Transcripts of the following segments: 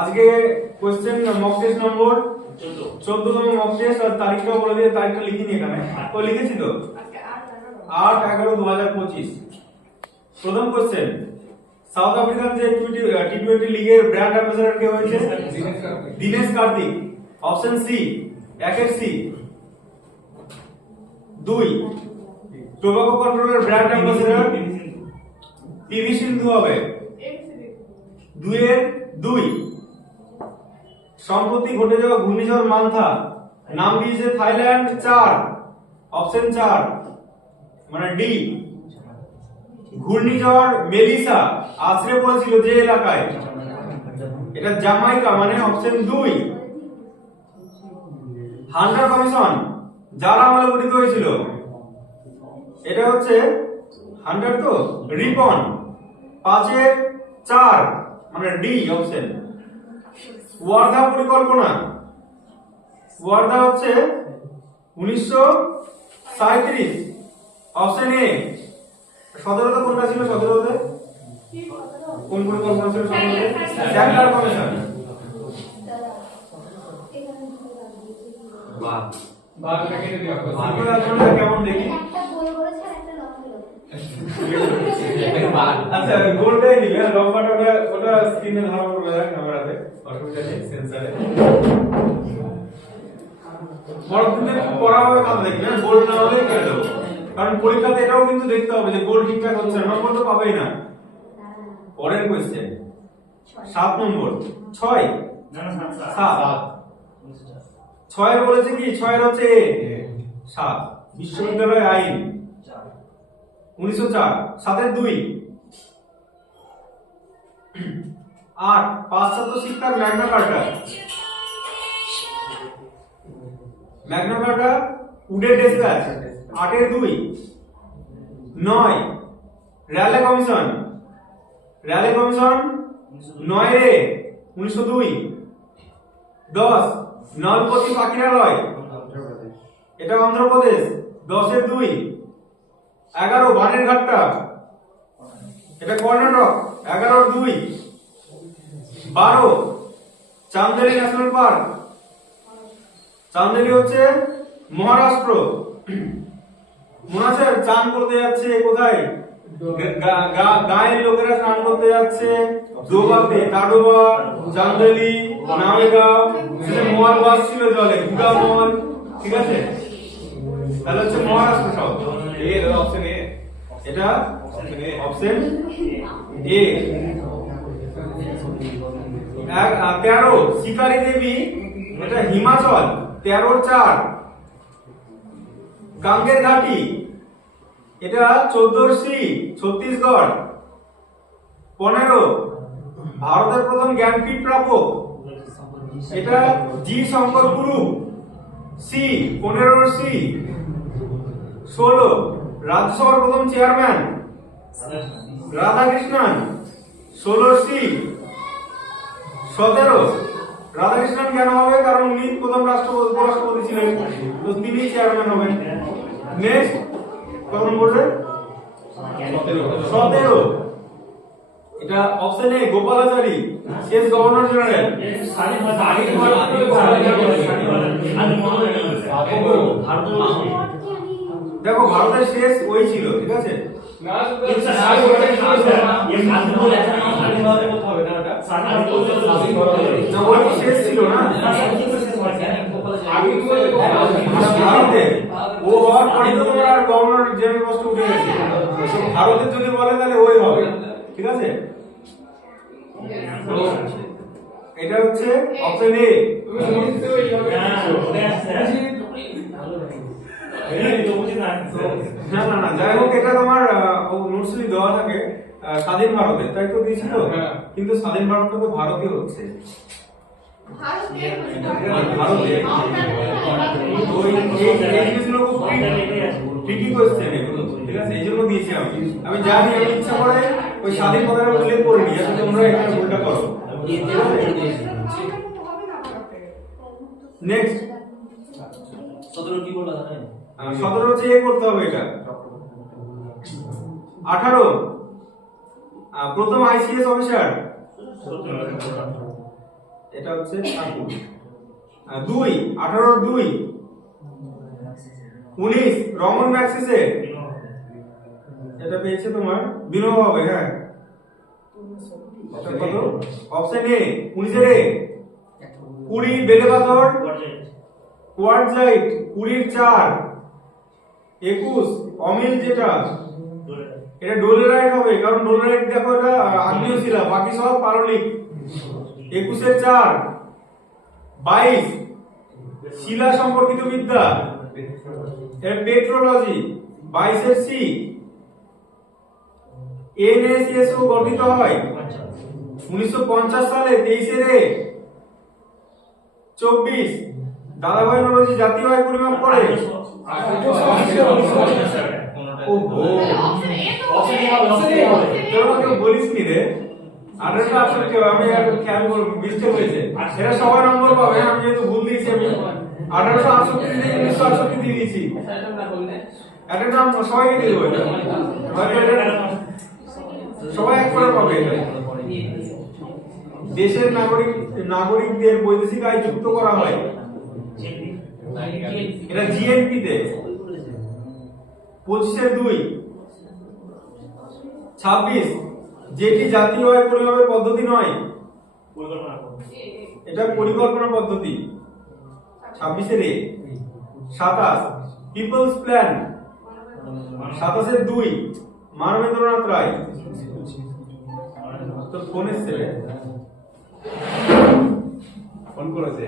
আজকে question mock test নম্বর চোদ্দতম mock test আর তারিখটাও বলে দিয়ে তারিখটা লিখিনি এখানে। ও লিখেছি তো? আট এগারো। দু হাজার পঁচিশ। প্রথম কোশ্চেন সাউথ আফ্রিকান যে টি টোয়েন্টি লিগের ব্র্যান্ড অ্যাম্বাসেডর কে হয়েছে? দীনেশ কার্তিক অপশন সি একের সি দুই টোবাকো কন্ট্রোলের ব্র্যান্ড অ্যাম্বাসেডর পিভি সিন্ধু হবে। দুইয়ের দুই, সম্প্রতি ঘটে যাওয়া ঘূর্ণিঝড় মান্থা নাম দিয়েছে থাইল্যান্ড চার, অপশন চার মানে ডি। ঘূর্ণিঝড় মেলিসা আছড়ে পড়েছিল যে এলাকায়? এটা জামাইকা মানে অপশন দুই। হান্টার কমিশন, যার আমলে গঠিত হয়েছিল? এটা হচ্ছে হান্টার তো, রিপন। পাঁচের চার মানে ডি অপশন। ওয়ার্ধা পরিকল্পনা। ওয়ার্ধা হচ্ছে উনিশশো সাঁত্রিশ অপশন এ। সতেরোতে কোনটা ছিল সতেরোতে? কোন পরিকল্পনা ছিল সতেরোতে? স্যান্ডার কমিশন বাঘটা কেটে দেওয়া হবে। আমরা আসলে কেমন দেখি? আচ্ছা গোলটাই নিবে আর লম্বাটা ওটা ওটা স্ক্রিনে ধারণ করবে ক্যামেরাতে অসুবিধা নেই সেন্সারে পরবর্তীতে পড়া হবে কাজ দেখি না গোল না হলে কেটে দেবো। কারণ পরীক্ষাতে এটাও কিন্তু দেখতে হবে যে গোল ঠিকঠাক হচ্ছে নম্বর তো পাবেই না। পরের কোয়েশ্চেন সাত নম্বর। ছয়? সাত। ছয়ের বলেছে কি? ছয়ের হচ্ছে সাত। বিশ্ববিদ্যালয় আইন। উনিশশো চার, সাতের দুই। আট পাশ্চাত্য শিক্ষার ম্যাগনা কার্টা ম্যাগনা কার্টা উডে ডেসপ্যাচ আটের দুই। নয়, র্যালে কমিশন। র্যালে কমিশন নয় রে উনিশশো দুই। দশ, নলপতি পাখিরালয়। এটা অন্ধ্রপ্রদেশ। দশের দুই। এগারো বানের ঘাটটা এটা কর্ণাটক, এগারো দুই। বারো চান্দেলি ন্যাশনাল পার্ক। চান্দেলি হচ্ছে মহারাষ্ট্র। মনে চান করতে যাচ্ছে কোথায়? গায়ের লোকেরা স্নান করতে যাচ্ছে। দোবাতে তাডোবা চান্দেলি নামেগাঁও মল বাস ছিল জলে, গুড়া ঠিক আছে? তাহলে হচ্ছে মহারাষ্ট্র সব এ অপশন এ এটা? অপশন এ অপশন তেরো। শিকারী দেবী, এটা হিমাচল। তেরো, চার। গাঙ্গের ঘাটি। এটা চোদ্দোর শ্রী, ছত্তিশগড়। পনেরো। ভারতের প্রথম জ্ঞানপীঠ প্রাপক। এটা জি শঙ্কর গুরু। সি পনেরো সি ষোলো রাজ্যসভার প্রথম চেয়ারম্যান? রাধাকৃষ্ণন ষোলো সি সতেরো রাধাকৃষ্ণন কেন হবে? কারণ উনি প্রথম রাষ্ট্রপতি উপরাষ্ট্রপতি ছিলেন। তো তিনি চেয়ারম্যান হবেন। নেক্সট কত নম্বরে সতেরো। এটা অপশন এ গোপালাচারী শেষ গভর্নর জেনারেল দেখো ভারতের শেষ ওই ছিল ঠিক আছে আচ্ছা, শেষ ছিল না ও হওয়ার পরে তো তোমার আর গভর্নর জেনারেল পোস্ট উঠে গেছে ভারতের যদি বলে তাহলে ওই হবে ঠিক আছে এটা হচ্ছে অপশন এ না না না যাই হোক এটা তোমার নোটসলি দেওয়া থাকে স্বাধীন ভারতে তাই তো দিয়েছি তো হ্যাঁ। কিন্তু স্বাধীন ভারতটা তো ভারতীয় হচ্ছে আমি আমি জানি আমি ইচ্ছা করে ওই স্বাধীন কথাটা উল্লেখ করিনি যাতে তোমরা একটা উল্টা করো নেক্সট সতেরো কি বললা সতেরো হচ্ছে এ করতে হবে এটা। আঠারো। প্রথম আইসিএস অফিসার এটা হচ্ছে ঠাকুর। দুই আঠারো দুই। উনিশ রমন ম্যাক্সিসে। এটা পেয়েছে তোমার বিনোবা হবে হ্যাঁ। কত? অপশন এ উনিশের এ। কুড়ি বেলে পাথর। কোয়ার্টজাইট কুড়ির চার। একুশ, অমিল যেটা, এটা ডোলেরাইট হবে, কারণ ডোলেরাইট দেখো এটা আগ্নেয় শিলা, বাকি সব পারলিক একুশের চার, বাইশ, শিলা সম্পর্কিত বিদ্যা, এটা পেট্রোলজি, বাইশের সি, এনএসএসও গঠিত হয়, উনিশশো পঞ্চাশ সালে, তেইশের এ, চব্বিশ দাদাভাই নরজি জাতীয় আয় পরিমাপ করে বলিস রে? আঠারোশো আটষট্টি আমি খেয়াল হয়েছে। নম্বর পাবে, আমি যেহেতু ভুল দিয়েছি, আমি আঠারোশো আটষট্টি থেকে দিয়ে দিয়েছি। একটা নাম দিয়ে। সবাই এক করে পাবে এটা। দেশের নাগরিক নাগরিকদের বৈদেশিক আয় যুক্ত করা হয়। এটা জিএনপি তে। পঁচিশের দুই। ছাব্বিশ। যেটি জাতীয় আয় পরিমাপের পদ্ধতি নয়। এটা পরিকল্পনা পদ্ধতি। ছাব্বিশের এ। সাতাশ। পিপলস প্ল্যান সাতাশের দুই। মানবেন্দ্রনাথ রায়। তো ফোন এসছে রে। ফোন করেছে।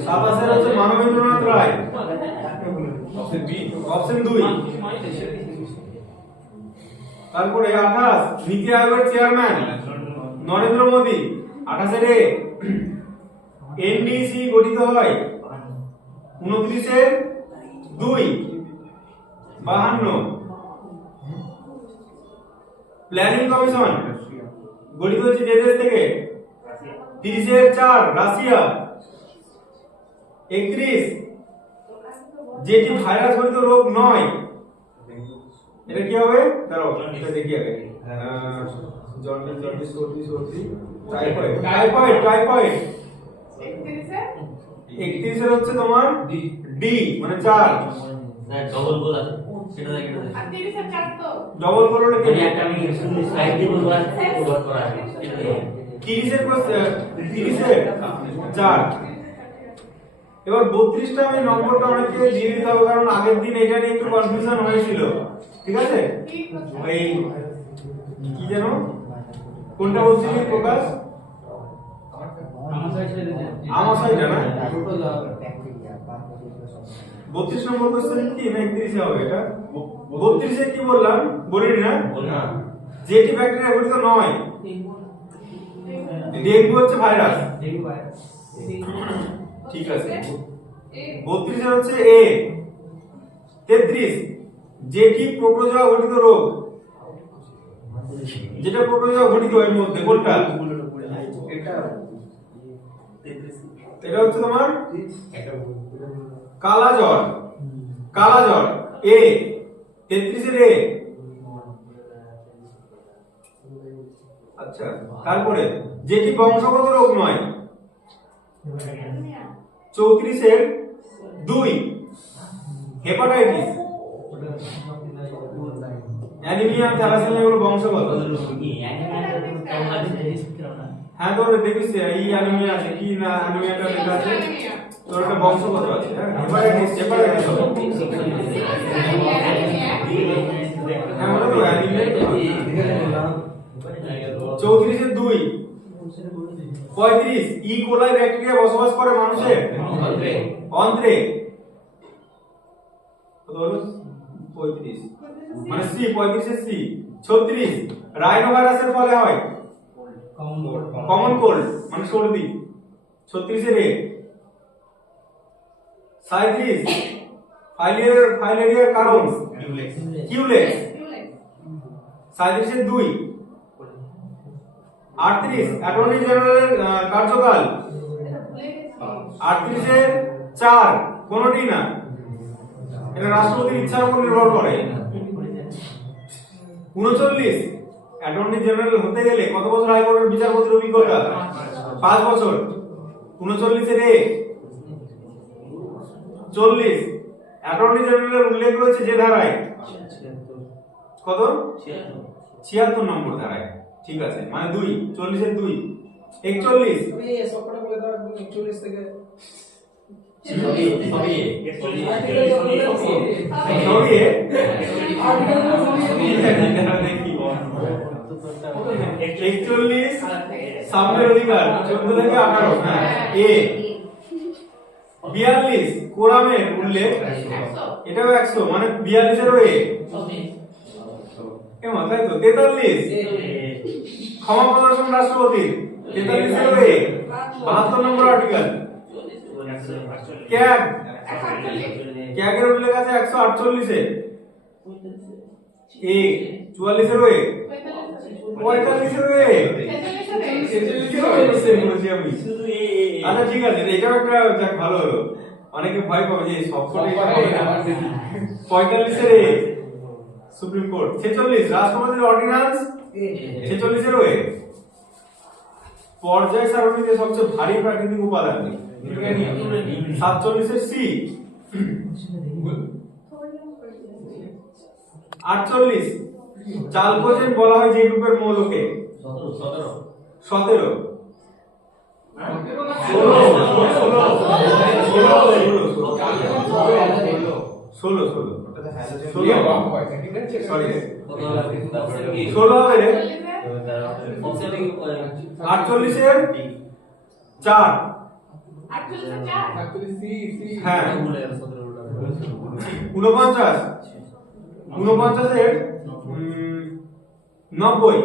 সাতাশের হচ্ছে Manabendranath Roy option B option দুই তারপরে আঠাশ নীতি আয়োগের চেয়ারম্যান নরেন্দ্র মোদী। আঠাশের এ এনডিসি গঠিত হয় উনত্রিশের দুই বাহান্ন। প্ল্যানিং কমিশন গঠিত হচ্ছে যে দেশ থেকে? তিরিশের চার, রাশিয়া। একত্রিশ, যেটি ভাইরাস ঘটিত রোগ নয়। এটা কি হবে? দাঁড়াও, এটা দেখি আগে জন্ডিস জন্ডিস, সর্দি সর্দি। টাইফয়েড টাইফয়েড টাইফয়েড একত্রিশের হচ্ছে তোমার ডি মানে চার ডবল গোল আছে। সেটা দেখ ডবল করলে কি? আমি একটা আমি দিয়ে বলব করা আছে এবার বত্রিশটা আমি নম্বরটা অনেককে দিয়ে দিতে হবে কারণ আগের দিন এটা নিয়ে একটু কনফিউশন হয়েছিল। ঠিক আছে। এই কি যেন? কোনটা বলছিলি প্রকাশ? না? বত্রিশ নম্বর কোশ্চেন কি? না একত্রিশে হবে এটা। বত্রিশে কি বললাম? বলিনি না? যেটি ব্যাকটেরিয়া গঠিত নয়। ডেঙ্গু। হচ্ছে ভাইরাস ঠিক আছে। বত্রিশে হচ্ছে এ তেত্রিশ। যেটি প্রোটোজোয়া ঘটিত রোগ? যেটা প্রোটোজোয়া ঘটিত এর মধ্যে কোনটা? এটা হচ্ছে তোমার? কালা জ্বর কালা জ্বর এ তেত্রিশের এ। আচ্ছা তারপরে যেটি বংশগত রোগ নয়? চৌত্রিশের দুই। হেপাটাইটিস অ্যানিমিয়া থ্যালাসেমিয়া এগুলো বংশগত হ্যাঁ তোর দেখিস এই অ্যানিমিয়া আছে কি না অ্যানিমিয়াটা লেখা আছে তোর একটা বংশগত আছে হ্যাঁ হেপাটাইটিস হেপাটাইটিস হবে হ্যাঁ বলো তো অ্যানিমিয়া চৌত্রিশের দুই পঁয়ত্রিশ ই কোলাই ব্যাকটেরিয়া বসবাস করে মানুষের অন্ত্রে কত হলো পঁয়ত্রিশ মানে সি পঁয়ত্রিশের সি। ছত্রিশ রাইনো ভাইরাসের ফলে হয়। কমন কোল্ড মানে সর্দি। ছত্রিশের এ। সাঁত্রিশ ফাইলের ফাইলেরিয়ার কারণ। কিউলেক্স সাঁত্রিশের দুই। আটত্রিশ অ্যাটর্নি জেনারেলের আহ, কার্যকাল। আটত্রিশের চার কোনটি না। এটা রাষ্ট্রপতির ইচ্ছার উপর নির্ভর করে। উনচল্লিশ। অ্যাটর্নি জেনারেল হতে গেলে কত বছর হাইকোর্টের বিচারপতির অভিজ্ঞতা? পাঁচ বছর। উনচল্লিশের এ। চল্লিশ। অ্যাটর্নি জেনারেলের উল্লেখ রয়েছে যে ধারায়? কত? ছিয়াত্তর নম্বর ধারায়। ঠিক আছে। মানে দুই। চল্লিশের দুই। একচল্লিশ। 41 থেকে একচল্লিশ সামনের অধিকার চোদ্দ থেকে আঠারো হ্যাঁ এ বিয়াল্লিশ কোরামের উল্লেখ এটাও একশো মানে বিয়াল্লিশেরও এ এ মাথায় তো তেতাল্লিশ ক্ষমা প্রদর্শন রাষ্ট্রপতির তেতাল্লিশেরও এ বাহাত্তর নম্বর আর্টিকেল ক্যাগ। ক্যাগের উল্লেখ আছে একশো আটচল্লিশে। এ বলেছি আমি শুধু এ। আচ্ছা ঠিক আছে এটাও একটা যাক ভালো হলো। অনেকে ভয় পাবে যে সবকটাই পঁয়তাল্লিশের এ। Supreme court. ছেচল্লিশ রাষ্ট্রপতির অর্ডিন্যান্স। ছেচল্লিশের এ। পর্যায় সারণীতে সবচেয়ে ভারী প্রাকৃতিক উপাদান। সাতচল্লিশের সি। আটচল্লিশ। চালকোজেন বলা হয় যে গ্রুপের মৌলকে? সতেরো। ষোলো। ষোলো ষোলো হবে রে। আটচল্লিশের চার। হ্যাঁ। উনপঞ্চাশ উনপঞ্চাশের উম, নব্বই।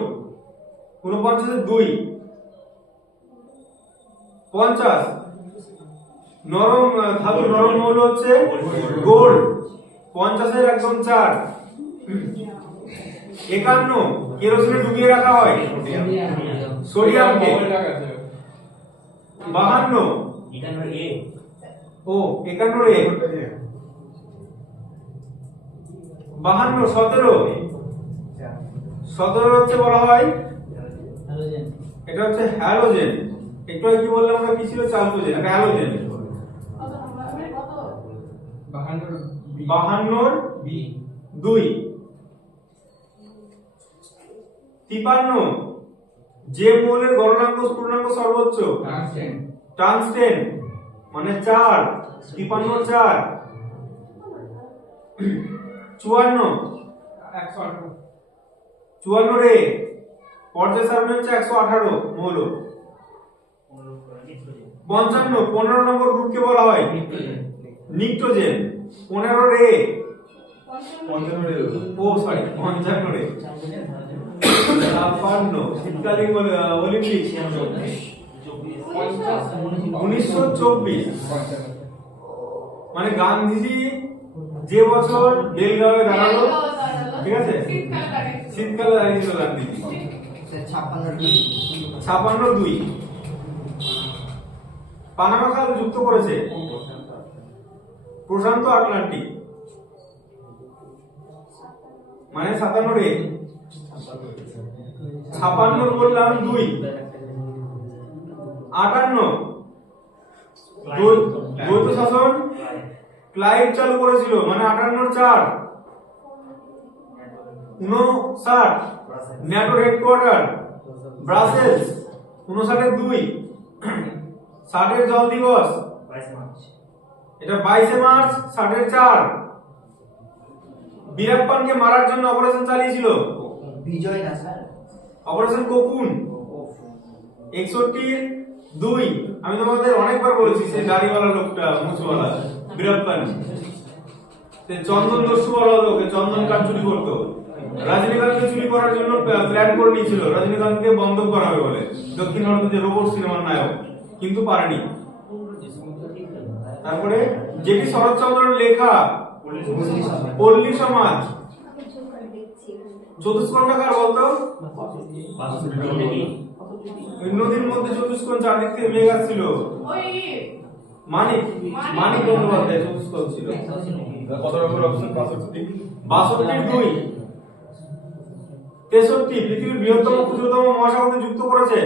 উনপঞ্চাশের দুই। পঞ্চাশ। নরম ধাতু নরম মৌল হচ্ছে গোল্ড। পঞ্চাশের একদম চার। একান্ন। কেরোসিনে ডুবিয়ে রাখা হয়। সোডিয়ামকে। বাহান্ন। ও একান্ন বাহান্ন সতেরো। সতেরো হচ্ছে বলা হয়? এটা হচ্ছে হ্যালোজেন একটু কি বললাম আমরা? কি ছিল? চালকোজেন এটা হ্যালোজেন বাহান্নর দুই। তিপান্ন। যে মৌলের গণনাঙ্ক স্ফুটনাঙ্ক সর্বোচ্চ। টাংস্টেন মানে চার, তিপান্ন চার। চুয়ান্ন। চুয়ান্ন রে। পর্যায় সারণী হচ্ছে একশো আঠারো, মৌল। পঞ্চান্ন, পনেরো নম্বর গ্রুপকে বলা হয়। নিক্টোজেন। পনেরো রে। ও সরি পঞ্চান্ন রে। ছাপ্পান্ন। শীতকালীন অলিম্পিক। উনিশশো চব্বিশ। মানে গান্ধীজি যে বছর বেলগাঁওয়ে দাঁড়াল, ঠিক আছে? শীতকালে দাঁড়িয়েছিল গান্ধীজি। ছাপান্ন দুই। পানামা খাল যুক্ত করেছে প্রশান্ত আটলান্টিক। মানে সাতান্ন রে। ছাপান্ন বললাম দুই। আটান্ন। দ্বৈ- দ্বৈত শাসন? ক্লাইভ চালু করেছিল মানে আটান্নর চার। উনষাট ন্যাটোর হেডকোয়ার্টার ব্রাসেলস উনষাটের দুই। ষাটের জল দিবস। এটা বাইশে মার্চ ষাটের চার। বীরাপ্পানকে মারার জন্য অপারেশন চালিয়েছিল। বিজয় না স্যার। Operation cocoon. একষট্টির দুই, আমি তোমাদের অনেকবার বলেছি সেই দাড়িওয়ালা লোকটা মুছওয়ালা বীরাপ্পান সে চন্দন দস্যু বলা হতো চন্দন কাঠ চুরি করতো? রজনীকান্তকে চুরি করার জন্য প্ল্যান করে নিয়েছিল। রজনীকান্তকে বন্ধ করা হবে বলে। দক্ষিণ ভারতের রোবট সিনেমার নায়ক, কিন্তু পারেনি। তারপরে যেটি শরৎচন্দ্রের লেখা, পল্লী সমাজ। আমি চোখ করে দেখছি এখানটা। চতুষ্কোণটা কার বলতো নদীর মধ্যে চতুষ্কোণ চারদিক থেকে মেঘ আসছিল। মানিক মানিক। বন্দ্যোপাধ্যায় চতুষ্কোণ ছিল। কত নম্বর অপশন বাষট্টি। বাষট্টির দুই। তেষট্টি পৃথিবীর বৃহত্তম ক্ষুদ্রতম মহাসাগরকে যুক্ত করেছে।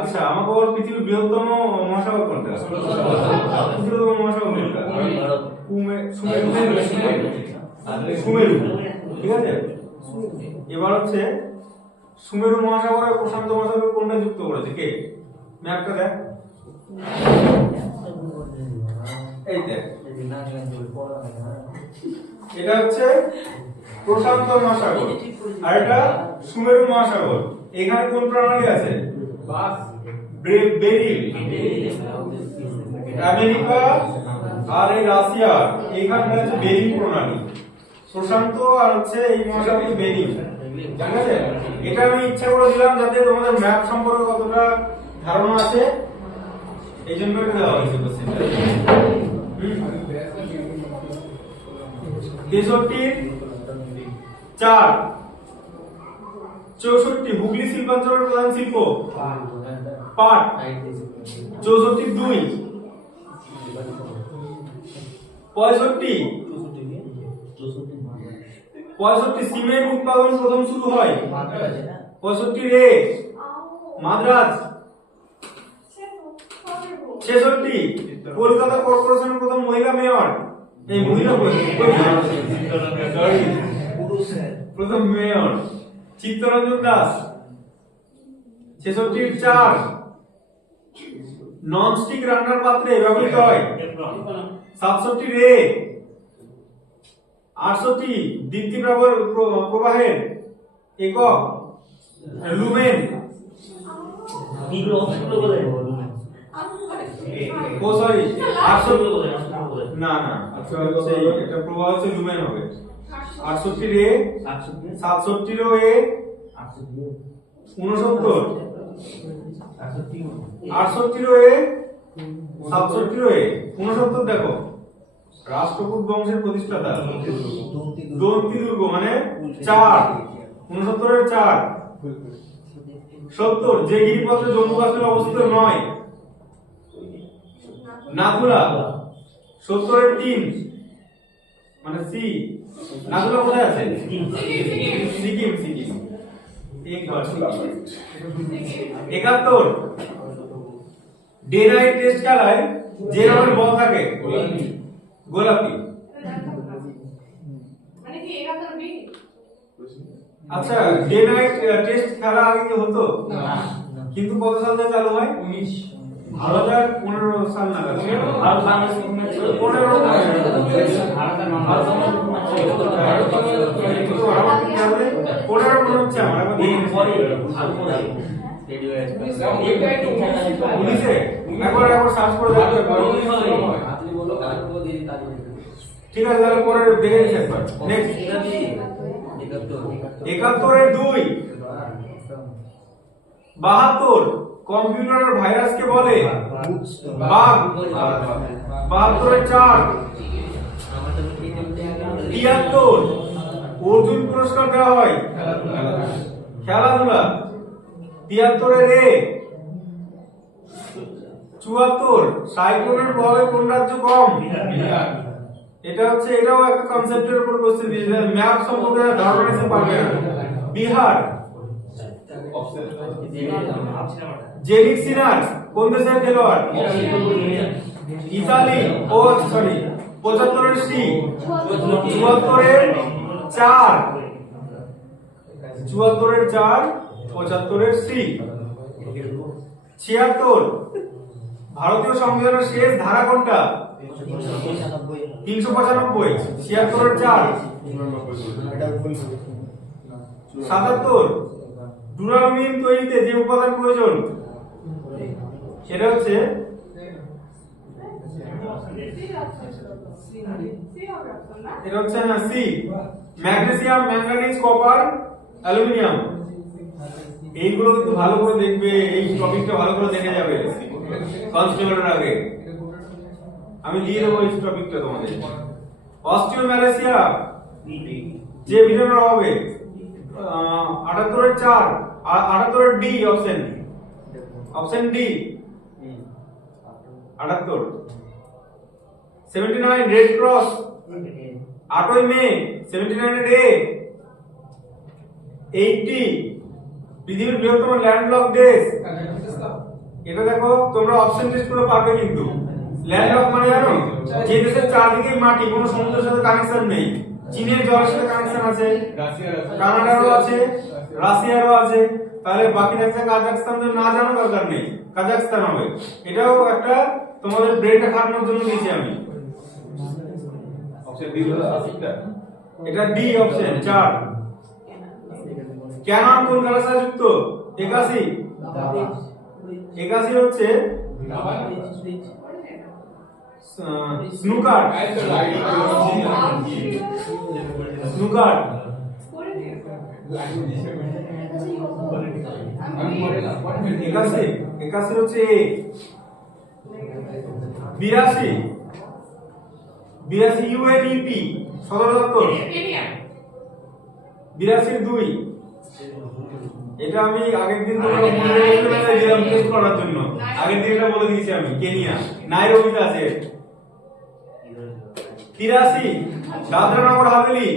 আচ্ছা আমাকে বল পৃথিবীর বৃহত্তম মহাসাগর কোনটা? ক্ষুদ্রতম মহাসাগর কোনটা? সুমেরু। সুমেরু। ঠিক আছে? এবার হচ্ছে সুমেরু মহাসাগর আর প্রশান্ত মহাসাগর কোনটা যুক্ত করেছে? কে? ম্যাপটা দেখ। এই দেখ। এটা হচ্ছে প্রশান্ত মহাসাগর। আর এটা সুমেরু মহাসাগর। এখানে কোন প্রণালী আছে? আমেরিকা আর এই রাশিয়া এইখানটা হচ্ছে বেরিল প্রণালী। প্রশান্ত আর হচ্ছে এই মহাসাগর বেরিল ঠিক আছে? এটা আমি ইচ্ছা করে দিলাম যাতে তোমাদের ম্যাপ সম্পর্কে কতটা ধারণা আছে। এই জন্য এটা দেওয়া হয়েছে তেষট্টির চার। চৌষট্টি, হুগলি শিল্পাঞ্চলের প্রধান শিল্প? পাট। চৌষট্টির দুই। পঁয়ষট্টি। পঁয়ষট্টি সিমেন্ট উৎপাদন প্রথম শুরু হয়? পঁয়ষট্টি রে। মাদ্রাজ? ছেষট্টি। কলকাতা কর্পোরেশনের প্রথম মহিলা মেয়র। এই মহিলা প্রথম মেয়র। চিত্তরঞ্জন দাস। ছেষট্টির চার। ননস্টিক রান্নার পাত্রে ব্যবহৃত হয়। সাতষট্টি রে। আটষট্টি দীপ্তি প্র- প্রবাহের একক লুমেন। ও সরি আটষট্টি না না এটা প্রবাহ হচ্ছে লুমেন হবে। আটষট্টি রে আটষট্টি সাতষট্টি রো এ উনসত্তর আটষট্টি আটষট্টি রো এ সাতষট্টি এ উনসত্তর দেখো। রাষ্ট্রকূট বংশের প্রতিষ্ঠাতা। দন্তি দুর্গ মানে চার। উনসত্তরের চার। সত্তর যে গিরিপথে জম্মু কাশ্মীর অবস্থিত নয়। নাথুলা। সত্তরের তিন। মানে সি। নাথুলা কোথায় আছে? সিকিম সিকিম। একাত্তর। ডে নাইট টেস্ট খেলায় যে রকমের বল থাকে। গোলাপি। মানে আচ্ছা ডে নাইট টেস্ট খেলা আগে কি হতো? কিন্তু কত সাল থেকে চালু হয়? উনিশ। দু হাজার পনেরো সাল নাগাদ। ভারত পনেরো? ভারত আর মনে হচ্ছে আমার। দেখে উনিশ? একবার একবার সার্চ করে দেখতে পারো আপনি বলো কালকে দিয়ে ঠিক আছে তাহলে পরে দেখে নিচ্ছি একবার। নেক্সট একাত্তরের দুই। বাহাত্তর। কম্পিউটারের ভাইরাসকে বলে বাঘ। বাহাত্তরের চার। তিয়াত্তর। অর্জুন পুরস্কার দেওয়া হয়। খেলাধুলা। তিয়াত্তরের এ। চুয়াত্তর সাইক্লোনের প্রভাবে কোন রাজ্য কম? এটা হচ্ছে এটাও একটা কনসেপ্টের উপর কোশ্চেন দিয়েছে ম্যাপ সম্পর্কে ধারণা নিতে পারবে না। বিহার। জেনিক সিনার কোন দেশের খেলোয়াড়? ইতালি। ও সরি পঁচাত্তরের সি। চুয়াত্তরের চার। চুয়াত্তরের চার পঁচাত্তরের সি। ছিয়াত্তর। ভারতীয় সংবিধানের শেষ ধারা কোনটা? তিনশো পঁচানব্বই, ছিয়াত্তরের চার। সাতাত্তর। ডুরামিন তৈরিতে যে উপাদান প্রয়োজন, সেটা হচ্ছে এটা হচ্ছে না, C. Magnesium manganese copper, aluminium. এইগুলো কিন্তু ভালো করে দেখবে, এই টপিকটা ভালো করে দেখে যাবে। কনস্টেবলের আগে। আমি দিয়ে দেবো এই টপিকটা তোমাদের। অস্টিওম্যালেসিয়া যে ভিটামিন হবে আটাত্তরের চার আটাত্তরের ডি অপশন অপশন ডি আটাত্তর। সেভেন্টি নাইন রেড ক্রস আটই মে সেভেন্টি নাইনের এ এইটটি পৃথিবীর বৃহত্তম ল্যান্ডলক দেশ। এটা দেখো তোমরা অপশন টেস্ট করে পারবে কিন্তু। ল্যান্ডলক মানে জানো? যে দেশের চারদিকে মাটি কোনো সমুদ্রের সাথে কানেকশন নেই। চীনের জলের সাথে কানেকশন আছে। আছে। কানাডারও আছে রাশিয়ারও আছে। তাহলে বাকি থাকছে কাজাকস্তান তো না জানো দরকার নেই। কাজাকস্তান হবে। এটাও একটা তোমাদের ব্রেনটা খাটানোর জন্য দিয়েছি আমি। অপশন ডি হলো এটা ডি অপশন চার। ক্যানন কোন কালার সাথে যুক্ত? একাশি। একাশি হচ্ছে? Snooker snooker. একাশি একাশি হচ্ছে এ। বিরাশি। বিরাশি ইউএনইপি সদর দপ্তর। বিরাশির দুই। এটা আমি আগের দিন তোমরা মনে রেখে দিলাম টেস্ট করার জন্য। আগের দিন এটা বলে দিয়েছি আমি কেনিয়া। নাইরোবিতে আছে। তিরাশি। দাদরা নগর হাভেলি।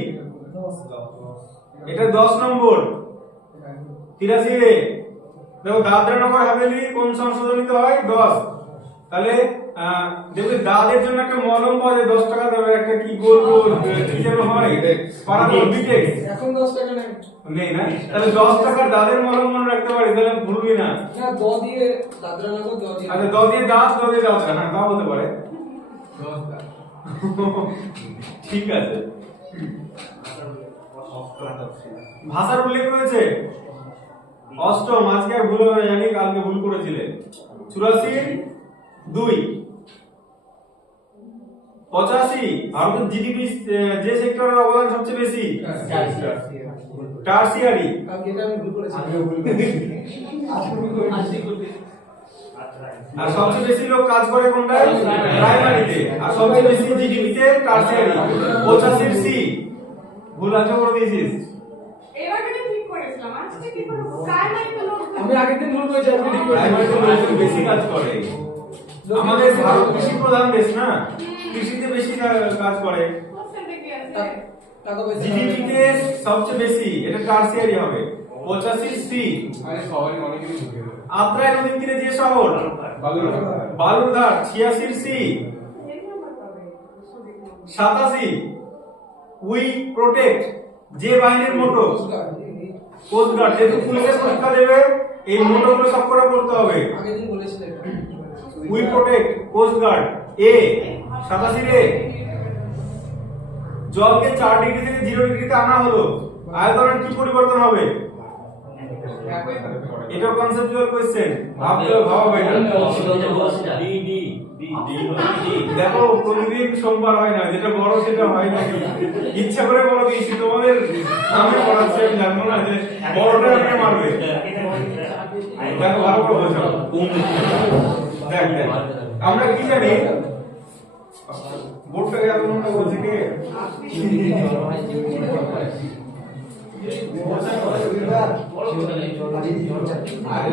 এটা দশ নম্বর। তিরাশি এ দেখো দাদরা নগর হাভেলি কোন সংশোধনীতে হয়? দশ। তাহলে আহ, দেখবে দাদের জন্য একটা মলম পাওয়া যায় দশ টাকা দেবে একটা কি গোল গোল কি যেন হয় পাড়া বিটেক্স এখন দশ টাকা নেই। নেই না? তাহলে দশ টাকার দাদের মলম মনে রাখতে পারি তাহলে ভুলবি না। না দ দিয়ে দাদরা নগর দ দিয়ে আচ্ছা দ দিয়ে দাঁত দ দিয়ে দাঁত হ্যাঁ তাও হতে পারে। ঠিক আছে। ভাষার উল্লেখ রয়েছে? অষ্টম আজকে আর ভুল হবে না জানি কালকে ভুল করেছিলে। চুরাশি দুই। পঁচাশি। ভারতের জিডিপি যে সেক্টরের অবদান সবচেয়ে বেশি? টার্সিয়ারি কালকে এটা আমি ভুল করেছি। আর সবচেয়ে বেশি লোক কাজ করে কোনটা প্রাইমারিতে আর সবচেয়ে বেশি জিডিপিতে টার্সিয়ারি পঁচাশির সি ভুল আছে করে দিয়েছিস। আমি আগের দিন ভুল করেছি ঠিক করেছি। বেশি কাজ করে। আমাদের ভারত কৃষি প্রধান দেশ না? কৃষিতে বেশি কাজ করে। জিডিপিতে সবচেয়ে বেশি এটা টার্সিয়ারি হবে। পঁচাশি সি আত্রাই নদীর তীরে যে শহর? বালুরঘাট। ছিয়াশির সি সাতাশি। উই প্রোটেক্ট যে বাহিনীর মোটো কোস্ট গার্ড যেহেতু পুলিশের পরীক্ষা দেবে এই মোটোগুলো সব করা করতে হবে। আগের দিন বলেছিলেন। উই প্রোটেক্ট কোস্ট গার্ড এ সাতাশি রে। জলকে চার ডিগ্রি থেকে জিরো ডিগ্রিতে আনা হলো। আয়তনের কি পরিবর্তন হবে। এটাও কনসেপচুয়াল কোশ্চেন ভাবতে ভাবা এটা। দেখো প্রতিদিন সোমবার হয় না যেটা বড় সেটা হয় না। ইচ্ছা করে বড় দিয়েছি তোমাদের আমি পড়াচ্ছি আমি জানব না যে বড়টা আমাকে মারবে। দেখো ভালো করে বোঝাও। দেখ দেখ আমরা কি জানি? বোর্ডটাকে এত মনে বলছি কি? আরে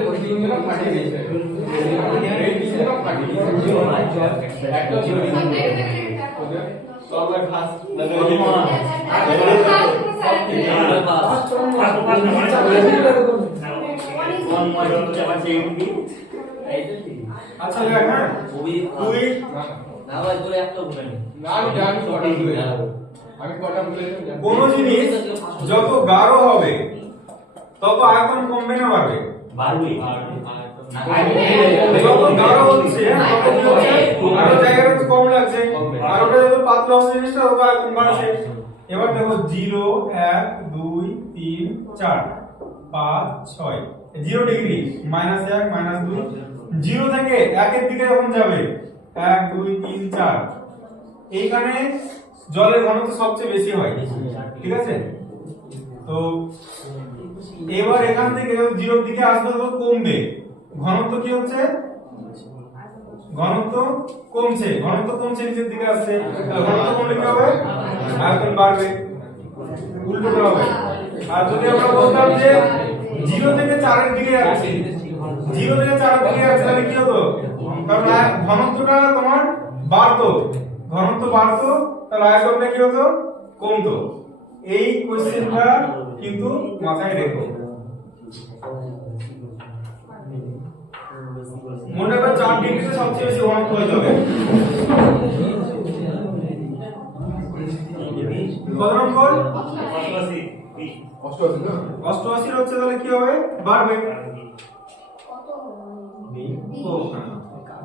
একটা না, না, আমি জানি কটা ভুলে যাব। আমি কটা ভুলে যাব কোন জিনিস যত গাঢ় হবে তত আয়তন কমবে না বাড়বে। যত গাঢ় হচ্ছে হ্যাঁ, তত কি হচ্ছে? আরও জায়গাটা কম লাগছে। আর ওটা যত পাতলা হচ্ছে জিনিসটা তত আয়তন বাড়ছে। এবার দেখো জিরো এক দুই তিন চার পাঁচ ছয়। জিরো ডিগ্রি মাইনাস এক মাইনাস দুই। জিরো থেকে একের দিকে যখন যাবে এক, দুই, তিন, চার। এইখানে জলের ঘনত্ব সবচেয়ে বেশি হয়, ঠিক আছে? তো এবার এখান থেকে জিরোর দিকে আসবে তখন কমবে। ঘনত্ব কি হচ্ছে? ঘনত্ব কমছে ঘনত্ব কমছে নিচের দিকে আসছে। ঘনত্ব কমলে কি হবে? আয়তন বাড়বে, উল্টোটা হবে। আর যদি আমরা বলতাম যে জিরো থেকে চারের দিকে যাচ্ছে জিরো থেকে চারের দিকে যাচ্ছে তাহলে কি হতো? কারণ ঘনত্বটা তোমার বাড়তো। ঘনত্ব বাড়তো তাহলে আয়তনটা কি হতো? কমতো। এই কোশ্চেনটা কিন্তু মাথায় রেখো। মনে রাখবে চার ডিগ্রিতে সবচেয়ে বেশি ঘনত্ব হয়ে যাবে। কত নম্বর? অষ্টআশির হচ্ছে তাহলে কি হবে? বাড়বে।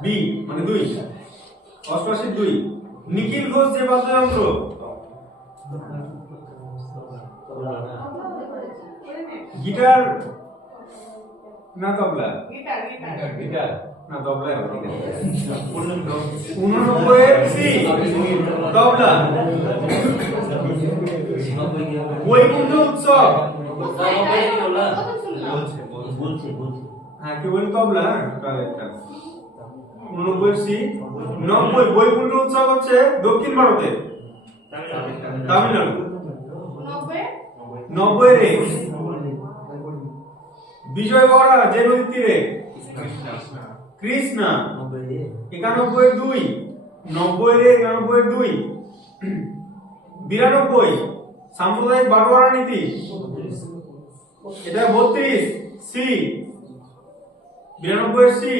বি মানে দুই। অষ্টআশি দুই। নিখিল ঘোষ যে বাদ্যযন্ত্র গিটার না তবলা? গিটার গিটার গিটার না তবলা আছে। উননব্বই সি তবলা। বৈকুণ্ঠ উৎসব। হ্যাঁ কি বলি? তবলা হ্যাঁ উননব্বই সি নব্বই বৈকুণ্ঠ উৎসব হচ্ছে দক্ষিণ ভারতে। তামিলনাড়ু। নব্বই? রে। বিজয় বড়া যে নদীর তীরে। কৃষ্ণা। একানব্বই দুই। নব্বই রে একানব্বই দুই। বিরানব্বই। সাম্প্রদায়িক বারোয়ারা নীতি এটা বত্রিশ সি। বিরানব্বই সি।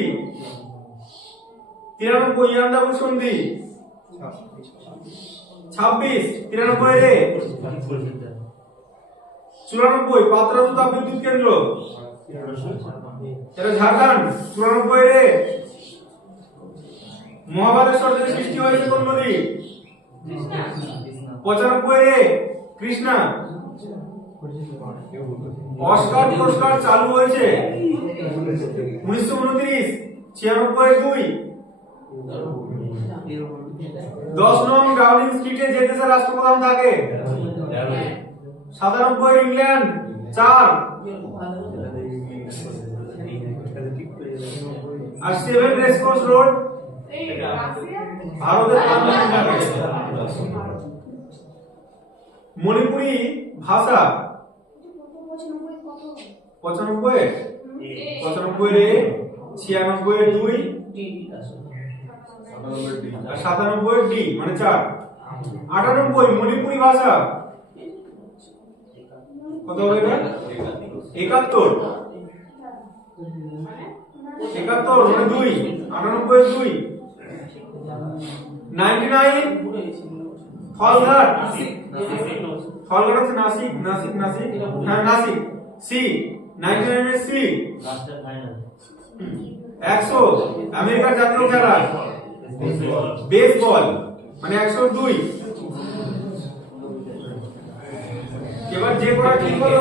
তিরানব্বই ইয়ান্দাবুর সন্ধি ছাব্বিশ, তিরানব্বই রে। চুরানব্বই পাত্রাদুতা বিদ্যুৎ কেন্দ্র। এটা ঝাড়খণ্ড, চুরানব্বই রে। মহাভারতের থেকে সৃষ্টি হয়েছে কোন নদী? পঁচানব্বই রে, কৃষ্ণা। অস্কার পুরস্কার চালু হয়েছে। উনিশশো উনত্রিশ, ছিয়ানব্বই দুই। দশ নং ডাউনিং স্ট্রিটে যে দেশের রাষ্ট্রপ্রধান থাকে। সাতানব্বই ইংল্যান্ড, চার। আর সেভেন রেসকোর্স রোড, ভারতের মণিপুরি ভাষা, পঁচানব্বই। পঁচানব্বই রে, ছিয়ানব্বই দুই। সাতানব্বই ডি। মানে চার। আটানব্বই মণিপুরি ভাষা। কত হবে এটা? একাত্তর। একাত্তর মানে দুই। আটানব্বই দুই। Ninety nine. ফলঘাট। ফলঘাট হচ্ছে নাসিক নাসিক নাসিক। হ্যাঁ নাসিক। সি নাইনটি নাইনের সি। একশো। আমেরিকার জাতীয় খেলা। বেসবল মানে একশো দুই। এবার যে কটা ঠিক হলো